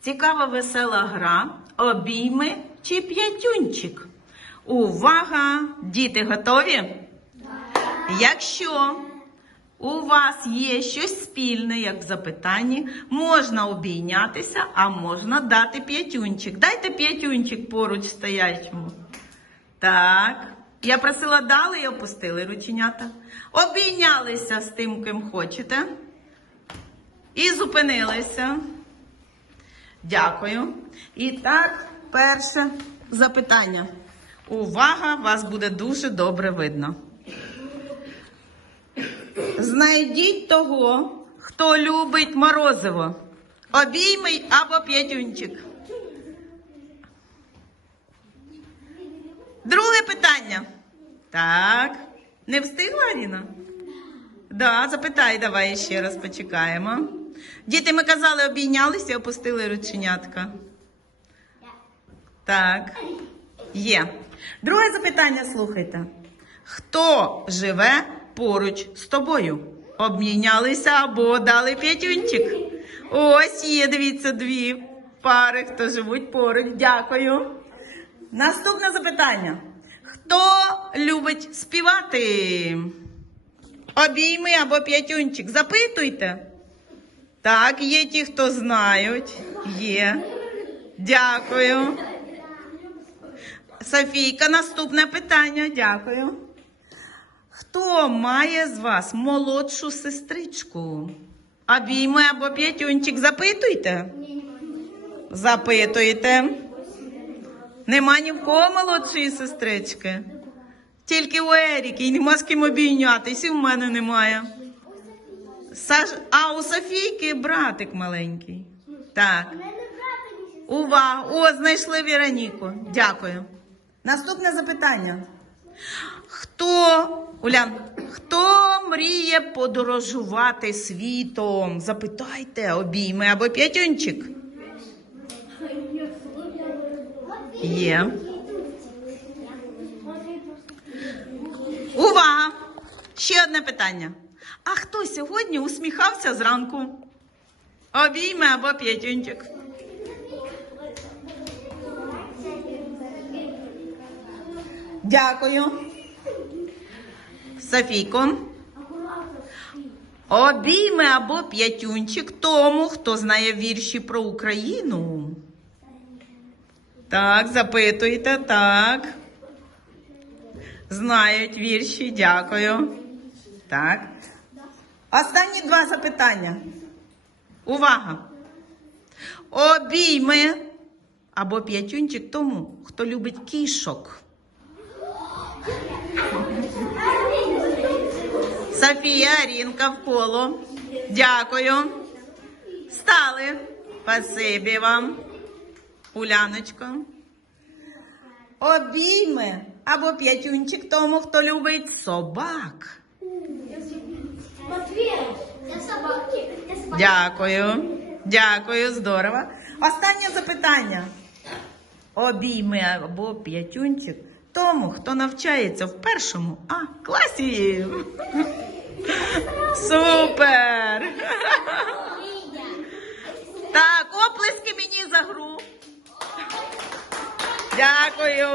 Цікава весела гра. Обійми чи п'ятюнчик. Увага! Діти готові? Якщо у вас є щось спільне, як в запитанні, можна обійнятися, а можна дати п'ятюнчик. Дайте п'ятюнчик поруч стоячому. Так. Я просила дали і опустили рученята. Обійнялися з тим, ким хочете. І зупинилися. Дякую. І так, перше запитання. Увага, вас буде дуже добре видно. Знайдіть того, хто любить морозиво. Обіймий або п'ятюнчик. Друге питання. Так. Не встигла, Аріна? Да, запитай, давай ще раз почекаємо. Діти, ми казали, обійнялися і опустили рученятка. Так. Є. Друге запитання слухайте. Хто живе поруч з тобою? Обмінялися або дали п'ятюнчик. Ось є, дивіться, дві пари, хто живуть поруч. Дякую. Наступне запитання. Хто любить співати? Обійми або п'ятюнчик. Запитуйте. Так, є ті, хто знають. Є. Дякую. Софійка, наступне питання. Дякую. Хто має з вас молодшу сестричку? Обійми або п'ятюнчик. Запитуйте. Запитуйте. Нема ні в кого молодшої сестрички. Тільки у Еріки, і нема з ким обійнятися, і в мене немає. Саш... А у Софійки братик маленький. Так. Увага! О, знайшли Вероніку. Дякую. Наступне запитання. Хто, Улян, хто мріє подорожувати світом? Запитайте, обійми або п'ятюнчик. Є. Увага! Ще одне питання. А хто сьогодні усміхався зранку? Обійми або п'ятюнчик. Дякую. Софійко. Обійми або п'ятюнчик тому, хто знає вірші про Україну. Так, запитуйте, так. Знають вірші, дякую. Так. Останні два запитання. Увага! Обійми або п'ятюнчик тому, хто любить кішок. Софія Арінка в коло. Дякую. Стали. Спасибі вам. Уляночко. Обійми або п'ятюнчик тому, хто любить собак. Дякую. Дякую, здорово. Останнє запитання. Обійми або п'ятюнчик тому, хто навчається в першому А класі. Супер! Так, оплески мені за гру. Дякую.